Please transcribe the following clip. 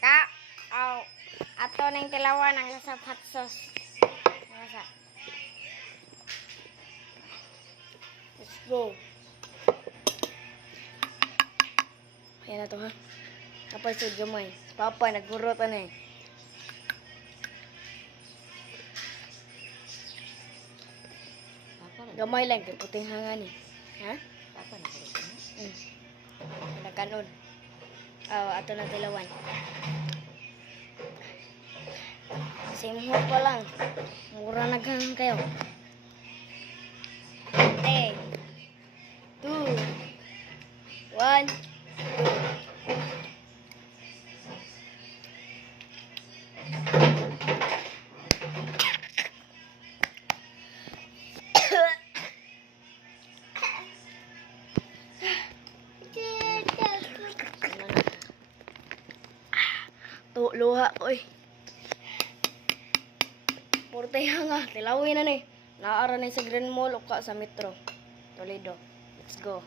Ka, ato na yung tilawan ang sa hot sauce. Nasa. Let's go. Ayan na to ha. Kapag sudyo mo eh. Papa, nagurot na eh. Gamay lang, kay puting hangan eh. Ha? Papa na ko. Nagkanon. Ato na tilawan. Simhot pa lang. Mura naghangang kayo. 3, 2, 1. Luha ko eh. Porteha nga. Tilawin na ni. Naara na sa Green Mall o ka sa Metro. Toledo. Let's go.